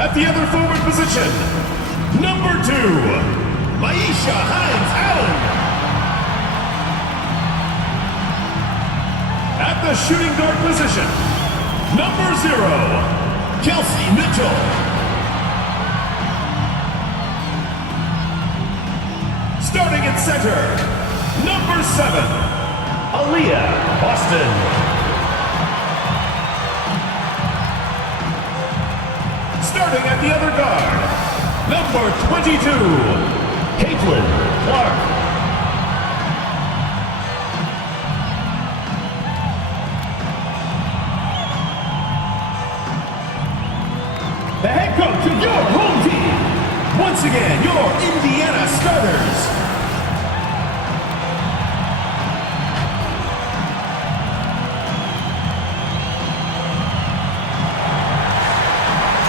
At the other forward position, number 2, Maisha Hines-Allen. At the shooting guard position, number 0, Kelsey Mitchell. Starting at center, number 7, Aaliyah Boston. Starting at the other guard, number 22, Caitlin Clark. The head coach of your home team, once again, your Indiana starters.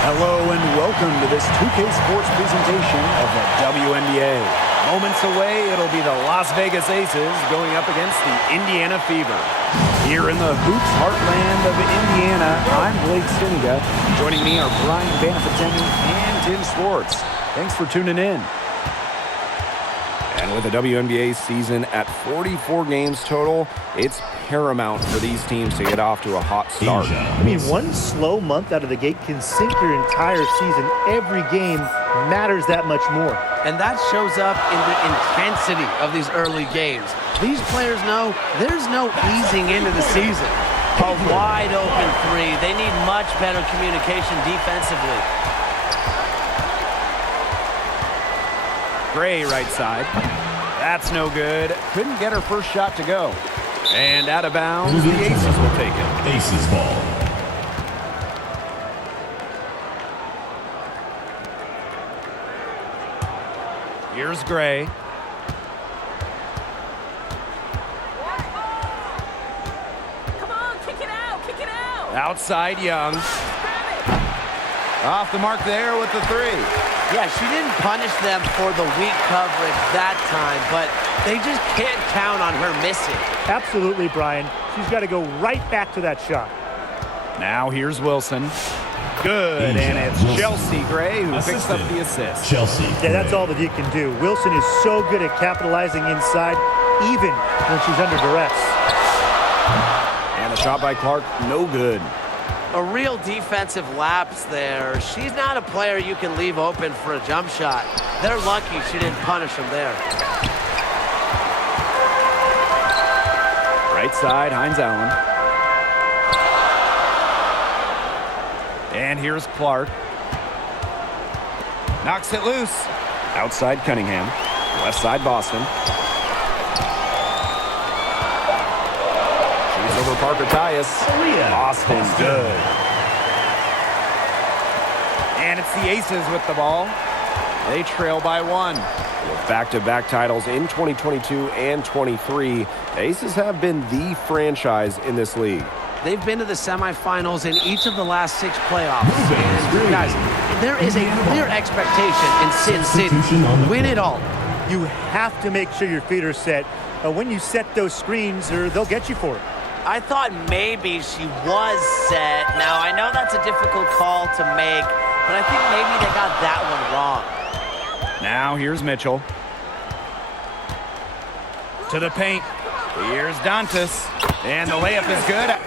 Hello and welcome to this 2K Sports presentation of the WNBA. Moments away, it'll be the Las Vegas Aces going up against the Indiana Fever. Here in the hoops heartland of Indiana, I'm Blake Siniga. Joining me are Brian Banafitemi and Tim Swartz. Thanks for tuning in. And with the WNBA season at 44 games total, it's paramount for these teams to get off to a hot start. I mean, one slow month out of the gate can sink your entire season. Every game matters that much more. And that shows up in the intensity of these early games. These players know there's no easing into the season. A wide open three. They need much better communication defensively. Gray right side. That's no good. Couldn't get her first shot to go. And out of bounds, the Aces will take it. Aces ball. Here's Gray. Come on, kick it out, kick it out. Outside Young. Grab it. Off the mark there with the three. Yeah, she didn't punish them for the weak coverage that time, but they just can't count on her missing. Absolutely, Brian. She's got to go right back to that shot. Now here's Wilson. Good, and it's Chelsea Gray who picks up the assist. Chelsea. Yeah, that's all that he can do. Wilson is so good at capitalizing inside, even when she's under duress. And a shot by Clark, no good. A real defensive lapse there. She's not a player you can leave open for a jump shot. They're lucky she didn't punish him there. Right side, Hines-Allen. And here's Clark. Knocks it loose. Outside Cunningham. Left side Boston. She's over Parker Tyus. Boston good. And it's the Aces with the ball. They trail by 1. With back-to-back titles in 2022 and 23, Aces have been the franchise in this league. They've been to the semifinals in each of the last 6 playoffs. And guys, there is a clear expectation in Sin City. Win it all. You have to make sure your feet are set. When you set those screens, they'll get you for it. I thought maybe she was set. Now, I know that's a difficult call to make, but I think maybe they got that one wrong. Now here's Mitchell. To the paint. Here's Dantas. And the layup is good.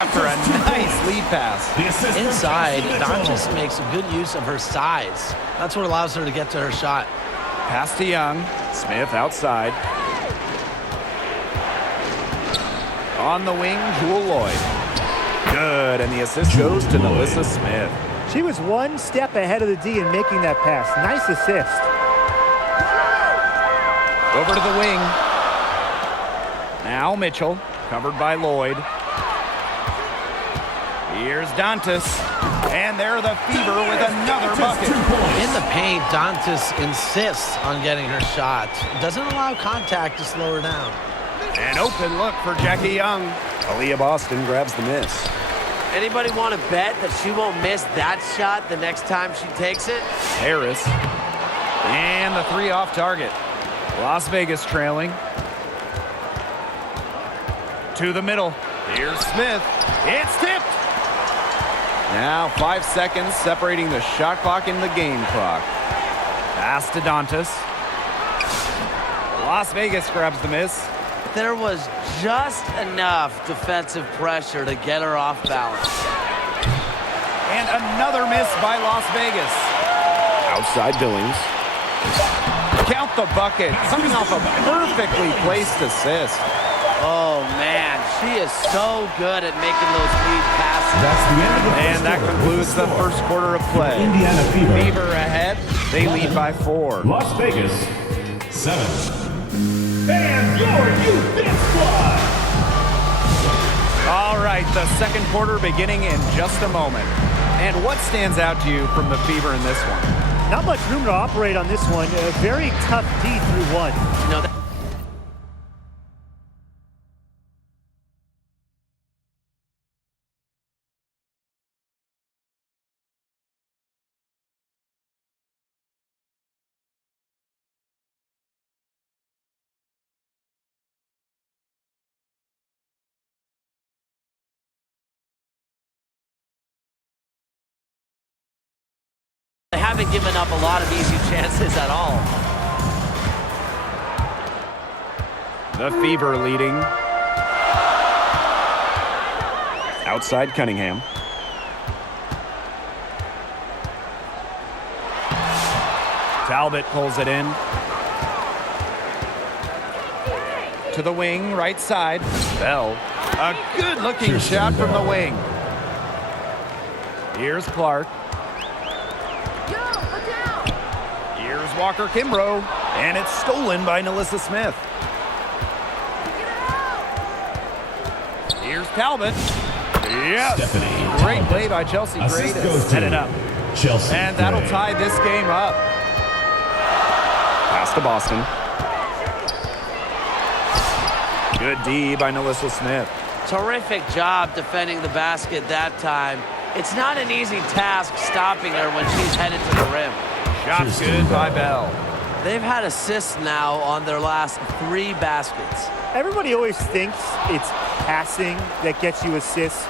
After a nice lead pass. The assist from Inside, Chelsea Doncic Mitchell. makes a good use of her size. That's what allows her to get to her shot. Pass to Young. Smith outside. On the wing, Jewel Lloyd. Good, and the assist goes to Melissa Smith. She was one step ahead of the D in making that pass. Nice assist. Over to the wing. Now Mitchell, covered by Lloyd. Here's Dantas. And there the Fever with another bucket. In the paint, Dantas insists on getting her shot. Doesn't allow contact to slow her down. An open look for Jackie Young. Aaliyah Boston grabs the miss. Anybody want to bet that she won't miss that shot the next time she takes it? Harris. And the three off target. Las Vegas trailing. To the middle. Here's Smith. It's tipped. Now 5 seconds separating the shot clock and the game clock. Pass to Dantas. Las Vegas grabs the miss. There was just enough defensive pressure to get her off balance. And another miss by Las Vegas. Outside Billings. Count the bucket. Coming off a perfectly placed assist. Oh, man, she is so good at making those lead passes. That's the end of the first And that quarter. concludes the first quarter of play. Indiana Fever. Fever ahead. They lead by 4. Las Vegas 7. And your youth dance squad. All right, the second quarter beginning in just a moment. And what stands out to you from the Fever in this one? Not much room to operate on this one. A very tough D through 1. You know, they haven't given up a lot of easy chances at all. The Fever leading. Outside Cunningham. Talbot pulls it in. To the wing, right side. Bell. A good-looking shot from the wing. Here's Clark. Here's Walker Kimbrough. And it's stolen by Melissa Smith. Here's Talbot. Yes. Stephanie Great Talbot. play by Chelsea Gray Assist to goes set to it up. Chelsea And that'll Gray. tie this game up. Pass to Boston. Good D by Melissa Smith. Terrific job defending the basket that time. It's not an easy task stopping her when she's headed to the rim. Shots good by Bell. They've had assists now on their last 3 baskets. Everybody always thinks it's passing that gets you assists,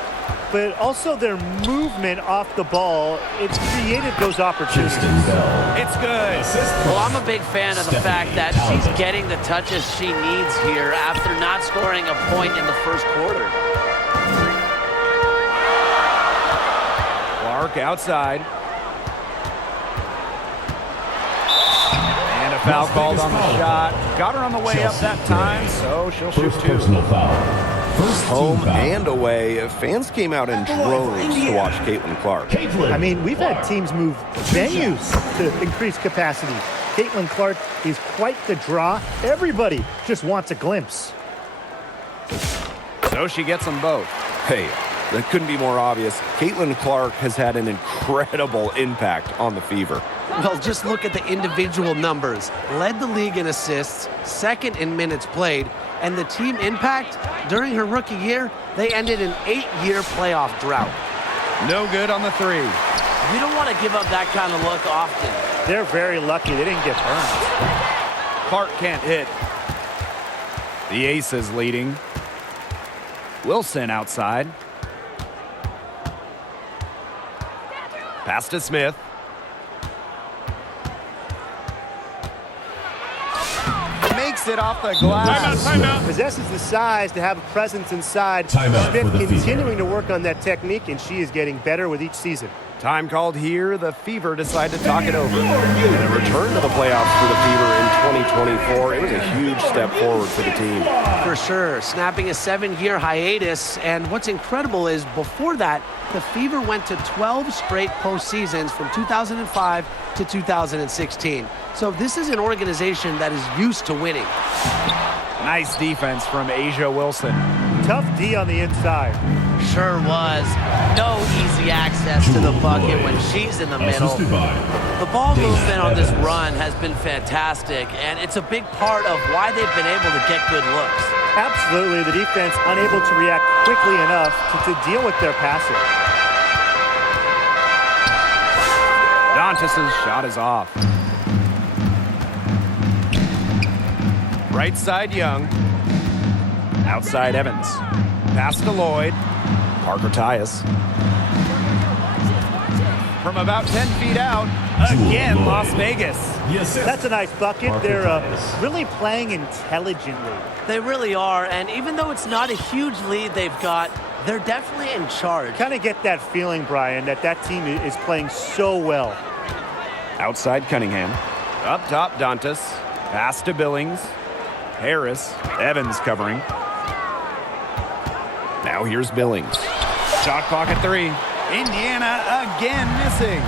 but also their movement off the ball, it's created those opportunities. Kirsten Bell. It's good. Assist Well, I'm a big fan of the Stephanie fact that Talbot. she's getting the touches she needs here after not scoring a point in the first quarter. Clark outside. And a foul called on the shot. Got her on the way up that time, so she'll shoot First 2. personal foul. First Home team foul. and away, fans came out in droves to watch Caitlin Clark. Caitlin I mean, we've had teams move venues to increase capacity. Caitlin Clark is quite the draw. Everybody just wants a glimpse. So she gets them both. Hey, that couldn't be more obvious. Caitlin Clark has had an incredible impact on the Fever. Well, just look at the individual numbers. Led the league in assists, second in minutes played, and the team impact during her rookie year, they ended an 8-year playoff drought. No good on the 3. You don't want to give up that kind of look often. They're very lucky they didn't get burned. Clark can't hit. The Aces leading. Wilson outside. Pass to Smith. Makes takes it off the glass. Possesses the size to have a presence inside. Timeout Smith for the Fever. continuing to work on that technique, and she is getting better with each season. Time called here. The Fever decide to talk it over. And a return to the playoffs for the Fever in 2024. It was a huge step forward for the team. For sure, snapping a 7-year hiatus. And what's incredible is before that, the Fever went to 12 straight postseasons from 2005 to 2016. So this is an organization that is used to winning. Nice defense from Asia Wilson. Tough D on the inside. Sure was. No easy access to the bucket when she's in the middle. Assisted by The ball Dana movement on this Evans. run has been fantastic, and it's a big part of why they've been able to get good looks. Absolutely, the defense unable to react quickly enough to deal with their passing. Dantas' shot is off. Right side Young. Outside Evans. Pass to Lloyd. Parker Tyus. From about 10 feet out, again Lloyd. Las Vegas. The assist. That's a nice bucket. Parker They're Tyus. really playing intelligently. They really are, and even though it's not a huge lead they've got, they're definitely in charge. Kind of get that feeling, Brian, that team is playing so well. Outside Cunningham. Up top Dantas. Pass to Billings. Harris. Evans covering. Now here's Billings. Shot clock at 3. Indiana again missing.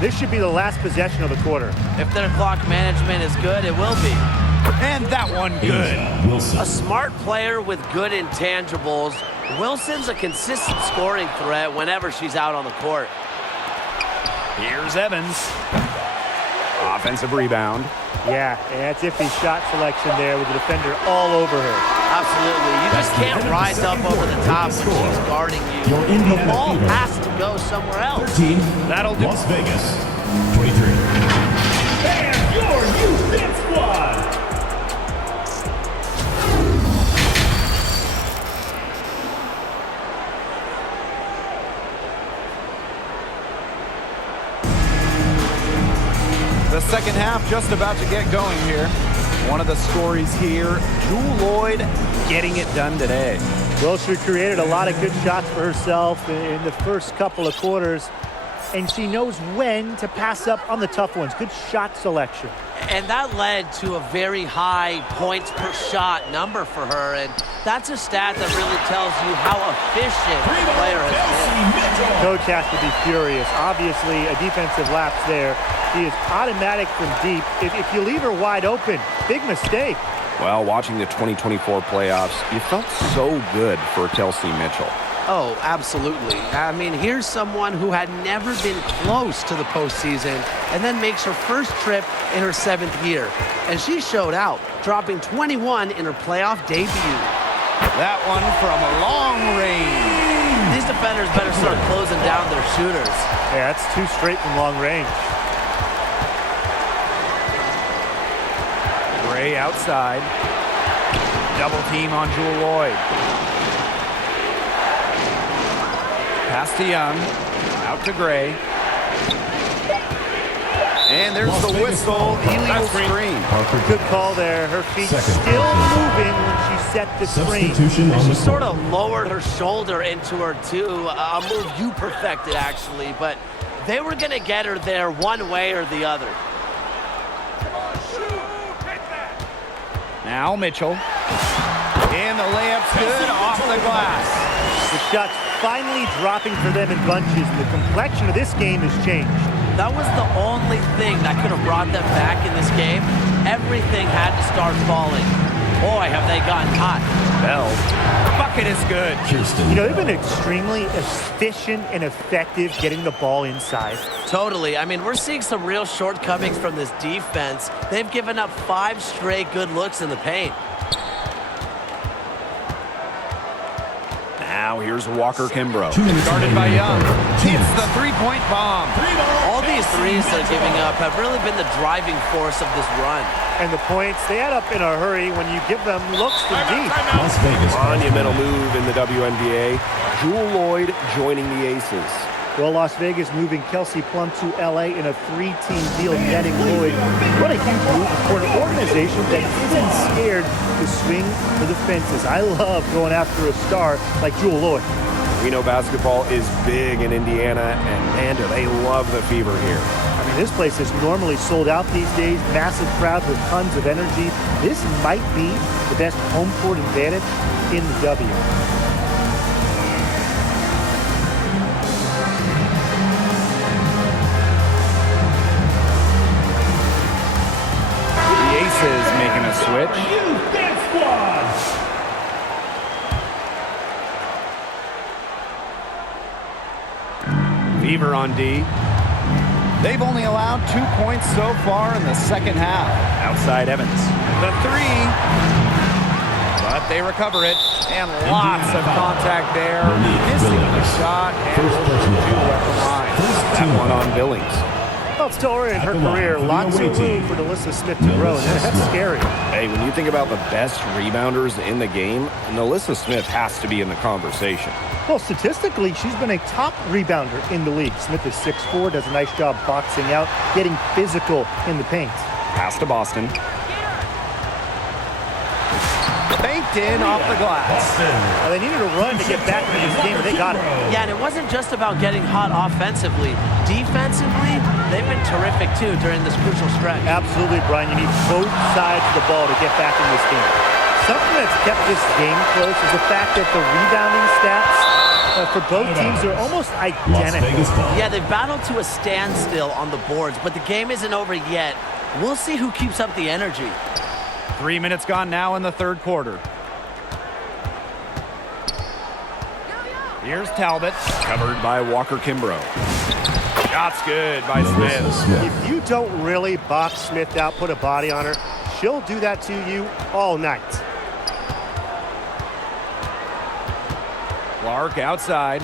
This should be the last possession of the quarter. If their clock management is good, it will be. And that one good. Asia Wilson. A smart player with good intangibles. Wilson's a consistent scoring threat whenever she's out on the court. Here's Evans. Offensive rebound. Yeah, that's iffy shot selection there with the defender all over her. Absolutely. You just can't rise up over the top when she's guarding you. Your The Indiana ball Fever. has to go somewhere else. 13. That'll do. Las Vegas. 23. And your Houston squad. The second half just about to get going here. One of the stories here, Jewel Lloyd getting it done today. Wilshire created a lot of good shots for herself in the first couple of quarters, and she knows when to pass up on the tough ones. Good shot selection. And that led to a very high points per shot number for her. And that's a stat that really tells you how efficient the player has been. Coach has to be furious. Obviously, a defensive lapse there. She is automatic from deep. If you leave her wide open, big mistake. Well, watching the 2024 playoffs, you felt so good for Kelsey Mitchell. Oh, absolutely. I mean, here's someone who had never been close to the postseason and then makes her first trip in her 7th year. And she showed out, dropping 21 in her playoff debut. That one from a long range. These defenders better start closing down their shooters. Yeah, that's 2 straight from long range. Gray outside. Double team on Jewel Lloyd. Pass to Young. Out to Gray. And there's the whistle. Illegal screen. Good call there. Her feet Second. still moving when she set the screen. Substitution on She the sort court. of lowered her shoulder into her too. A move you perfected, actually. But they were going to get her there one way or the other. Now Mitchell. And the layup's good off the glass. The shots finally dropping for them in bunches, and the complexion of this game has changed. That was the only thing that could have brought them back in this game. Everything had to start falling. Boy, have they gotten hot. Bell. Bucket is good. Kirsten. You know, they've been extremely efficient and effective getting the ball inside. Totally. I mean, we're seeing some real shortcomings from this defense. They've given up 5 straight good looks in the paint. Now here's Walker Kimbrough. 2 minutes Started by remaining. Young. Hits the three-point bomb. All these threes they're giving up have really been the driving force of this run. And the points, they add up in a hurry when you give them looks from deep. Las Vegas. Monumental move in the WNBA. Jewel Lloyd joining the Aces. Well, Las Vegas moving Kelsey Plum to LA in a 3-team deal, netting Lloyd. What a huge move for an organization that isn't scared to swing for the fences. I love going after a star like Jewel Lloyd. We know basketball is big in Indiana, and man, do they love the Fever here. I mean, this place is normally sold out these days, massive crowd with tons of energy. This might be the best home court advantage in the W. The Aces making a switch. Youth Dance Squad. Fever on D. They've only allowed 2 points so far in the second half. Outside Evans. The three. But they recover it. And lots of contact there. Missing the shot. And That one on Billings. Well, still early in her career, lots of room for Nalissa Smith to grow, and that's scary. Hey, when you think about the best rebounders in the game, Nalissa Smith has to be in the conversation. Well, statistically, she's been a top rebounder in the league. Smith is 6'4", does a nice job boxing out, getting physical in the paint. pass to Boston. Banked in off the glass. Well, they needed a run to get back into this game, and they got it. Yeah, and it wasn't just about getting hot offensively. Defensively, they've been terrific, too, during this crucial stretch. Absolutely, Brian. You need both sides of the ball to get back in this game. Something that's kept this game close is the fact that the rebounding stats for both teams are almost identical. Yeah, they've battled to a standstill on the boards, but the game isn't over yet. We'll see who keeps up the energy. 3 minutes gone now in the third quarter. Here's Talbot. Covered by Walker Kimbrough. Shots good by Smith. If you don't really box Smith out, put a body on her, she'll do that to you all night. Clark outside.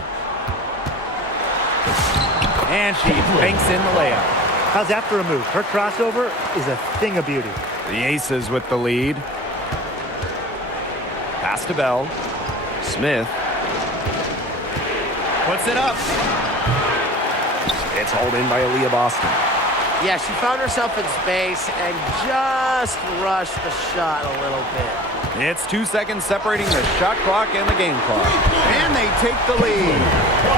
And she banks in the layup. How's that for a move? Her crossover is a thing of beauty. The Aces with the lead. Pass to Bell. Smith. Puts it up. It's hauled in by Aaliyah Boston. Yeah, she found herself in space and just rushed the shot a little bit. It's 2 seconds separating the shot clock and the game clock. And they take the lead.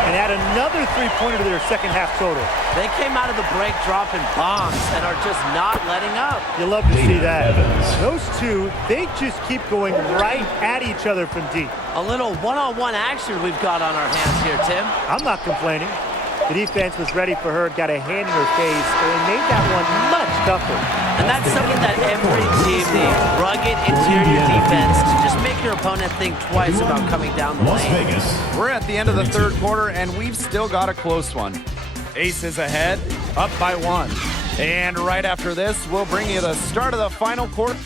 And add another three-pointer to their second half total. They came out of the break dropping bombs and are just not letting up. You love to see that. Those two, they just keep going right at each other from deep. A little one-on-one action we've got on our hands here, Tim. I'm not complaining. The defense was ready for her, got a hand in her face, and made that one much tougher. And that's something that every team needs. Rugged interior defense to just make your opponent think twice about coming down the Las lane. Vegas. We're at the end of the third quarter, and we've still got a close one. Aces ahead, up by 1. And right after this, we'll bring you the start of the final quarter.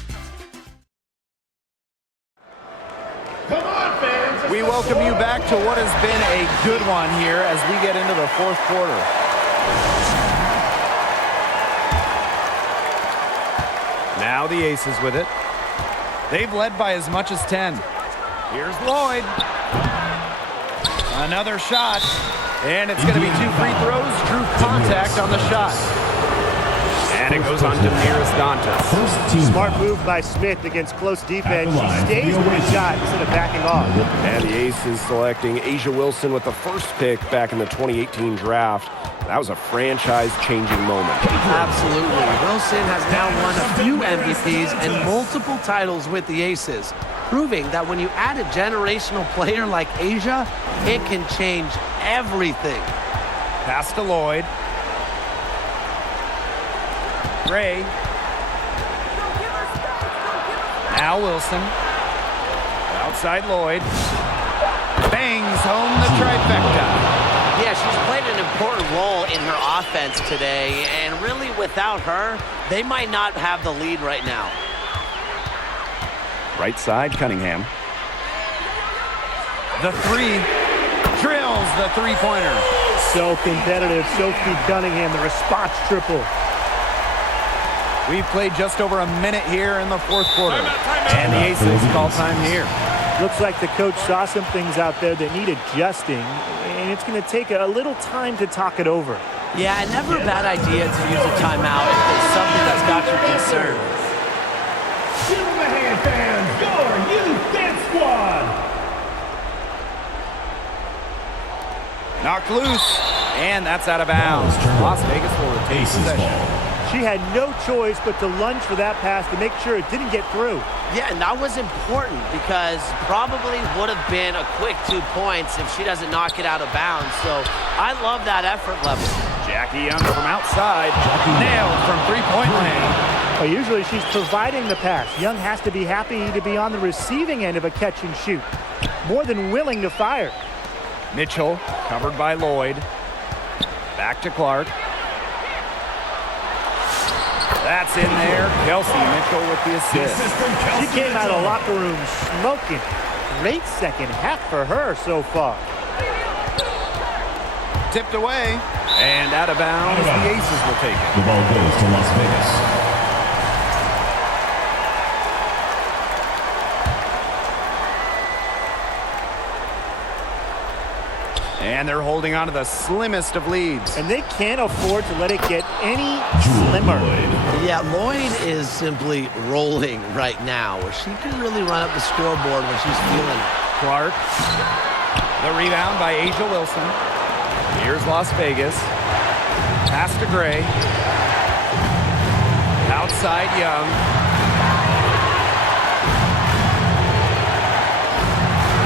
Come on, fans. We welcome you back to what has been a good one here as we get into the fourth quarter. Now the Aces with it. They've led by as much as 10. Here's Lloyd. Another shot. And it's going to be 2 free throws. Drew contact on the shot. And it goes on to Miras Dantas. First team. Smart move by Smith against close defense. At the line, She stays with the shot instead of backing off. And the Aces selecting Asia Wilson with the first pick back in the 2018 draft. That was a franchise-changing moment. Absolutely. Wilson has now won a few MVPs and multiple titles with the Aces, proving that when you add a generational player like Asia, it can change everything. Pass to Lloyd. Gray. Now Wilson. Outside Lloyd. Bangs home the trifecta. Yeah, she's played an important role in her offense today, and really without her, they might not have the lead right now. Right side, Cunningham. The three. Drills the three-pointer. So competitive. Sophie Cunningham, the response triple. We've played just over a minute here in the fourth quarter. And the Aces call time here. Looks like the coach saw some things out there that need adjusting, and it's going to take a little time to talk it over. Yeah, never a bad idea to use a timeout if there's something that's got you concerned. Give them a hand, fans. Your youth dance squad. Knocked loose, and that's out of bounds. Las Vegas will retain possession. She had no choice but to lunge for that pass to make sure it didn't get through. Yeah, and that was important because probably would have been a quick 2 points if she doesn't knock it out of bounds. So I love that effort level. Jackie Young from outside. Nailed from three-point land. Well, usually she's providing the pass. Young has to be happy to be on the receiving end of a catch and shoot. More than willing to fire. Mitchell covered by Lloyd. Back to Clark. That's in there. Kelsey Mitchell with the assist. She came out of the locker room smoking. Great second half for her so far. Tipped away. And out of bounds, the Aces will take it. The ball goes to Las Vegas. And they're holding on to the slimmest of leads. And they can't afford to let it get any slimmer. Yeah, Lloyd is simply rolling right now, where she can really run up the scoreboard when she's feeling it. Clark. The rebound by Asia Wilson. Here's Las Vegas. Pass to Gray. Outside Young.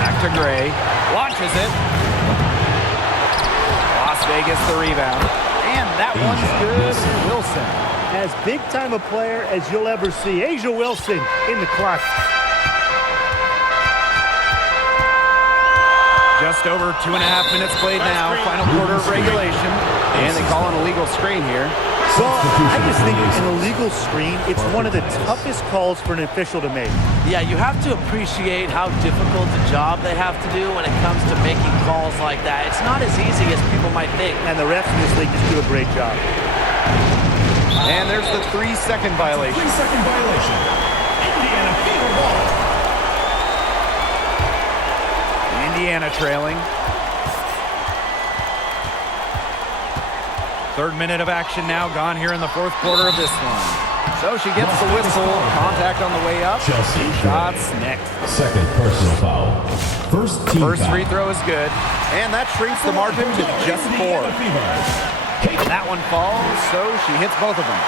Back to Gray. Launches it. Las Vegas the rebound. And that one's good. Wilson. As big time a player as you'll ever see. Asia Wilson in the clock. Just over 2.5 minutes played now. Final quarter of regulation. And they call an illegal screen here. Well, I just think an illegal screen, it's one of the toughest calls for an official to make. Yeah, you have to appreciate how difficult the job they have to do when it comes to making calls like that. It's not as easy as people might think. And the refs in this league just do a great job. And there's the 3-second violation. 3-second violation. Indiana Fever ball. Indiana trailing. Third minute of action now gone here in the fourth quarter of this one. So she gets the whistle. Contact on the way up. Chelsea Shots next. Second personal foul. First team First foul. free throw is good. And that shrinks the margin to just 4. And that one falls, so she hits both of them.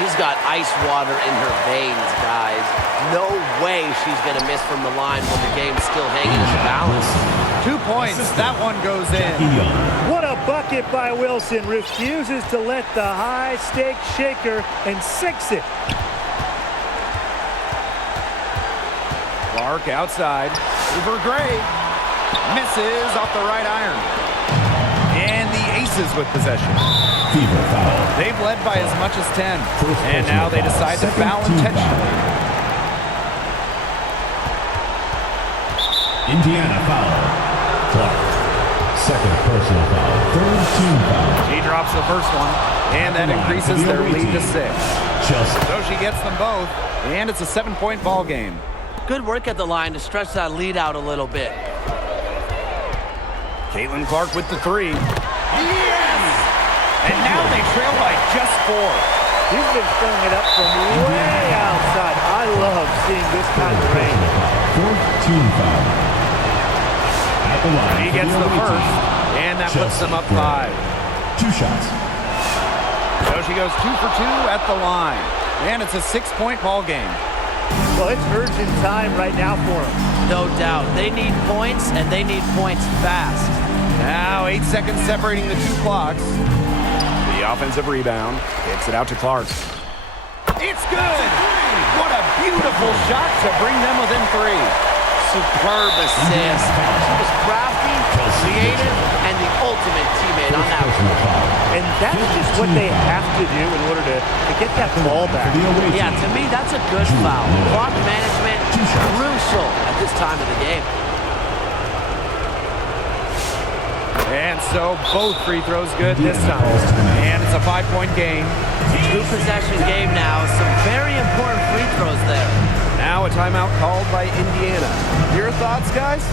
She's got ice water in her veins, guys. No way she's going to miss from the line when the game's still hanging in the balance. 2 points. That one goes in. What a bucket by Wilson. Refuses to let the high stake shaker and sinks it. Clark outside. Over Gray. Misses off the right iron. And the Aces with possession. Fever foul. They've led by as much as 10. And now they decide to foul intentionally. Indiana foul. Clark. Second personal foul. Third team foul. She drops the first one. And that increases their lead to 6. Chelsea. So she gets them both. And it's a 7-point ball game. Good work at the line to stretch that lead out a little bit. Caitlin Clark with the 3. Yes! And now they trail by just 4. He's been throwing it up from way outside. I love seeing this kind of rain. Fourth team foul. At the line. He gets the first, and that puts them up 5. 2 shots. So she goes 2 for 2 at the line. And it's a 6-point ball game. Well, it's urgent time right now for them. No doubt. They need points, and they need points fast. Now 8 seconds separating the 2 clocks. The offensive rebound hits it out to Clark. It's good! What a beautiful shot to bring them within 3. Superb assist. She was crafty, creative, and the ultimate teammate on that one. And that's just what they have to do in order to get that ball back. Yeah, to me, that's a good foul. Clock management, crucial at this time of the game. And so both free throws good this time. And it's a 5-point game. 2-possession game now. Some very important free throws there. Now Now a timeout called by Indiana. Your thoughts, guys?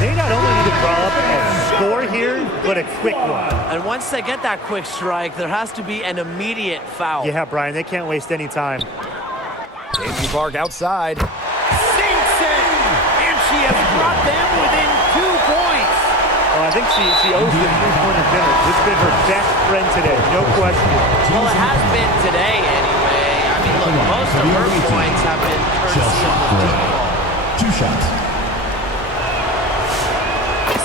They not only need to draw up and score here, but a quick one. And once they get that quick strike, there has to be an immediate foul. Yeah, Brian, they can't waste any time. James Clark outside. Sinks it! And she has brought them within 2 points. Oh, I think she owes the three-pointer dinner. This has been her best friend today, no question. Well, it has been today anyway. I mean, look, most of her points have been courtesy of the deep ball. 2 shots.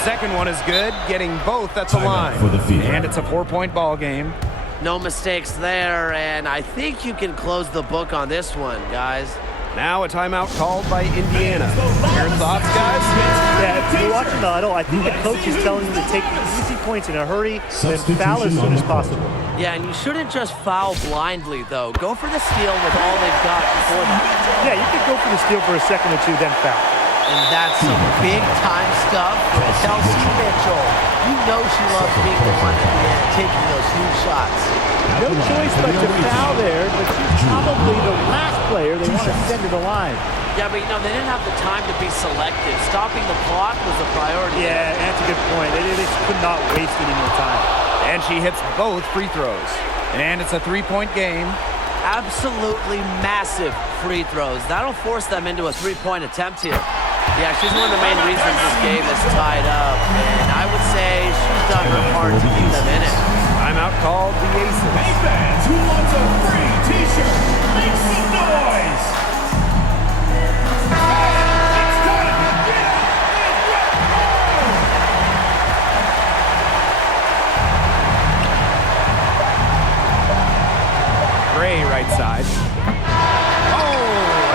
Second one is good, getting both at the Timeout line. for the Fever. And it's a 4-point ball game. No mistakes there, and I think you can close the book on this one, guys. Now a timeout called by Indiana. Your thoughts, guys? Yeah, if you're watching the huddle, I think the coach is telling them to take the easy points in a hurry and foul as soon as possible. Yeah, and you shouldn't just foul blindly, though. Go for the steal with all they've got before that. Yeah, you could go for the steal for a second or two, then foul. And that's some big-time stuff from Kelsey Mitchell. You know she loves being the one at the end, taking those huge shots. No choice but to foul there, but she's probably the last player they want to send to the line. Yeah, but you know, they didn't have the time to be selective. Stopping the clock was a priority. Yeah, that's a good point. They just could not waste any more time. And she hits both free throws. And it's a 3-point game. Absolutely massive free throws. That'll force them into a 3-point attempt here. Yeah, she's one of the main reasons this game is tied up. And I would say she's done her part to keep them in it. Timeout called the Aces. Hey fans, who wants a free t-shirt? Make some noise! It's time to get up and Gray right side. Oh,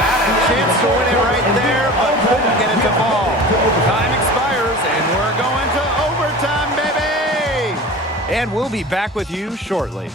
had a chance to win it right there, but couldn't get it to fall. Time expires, and we're going to overtime, baby! And we'll be back with you shortly.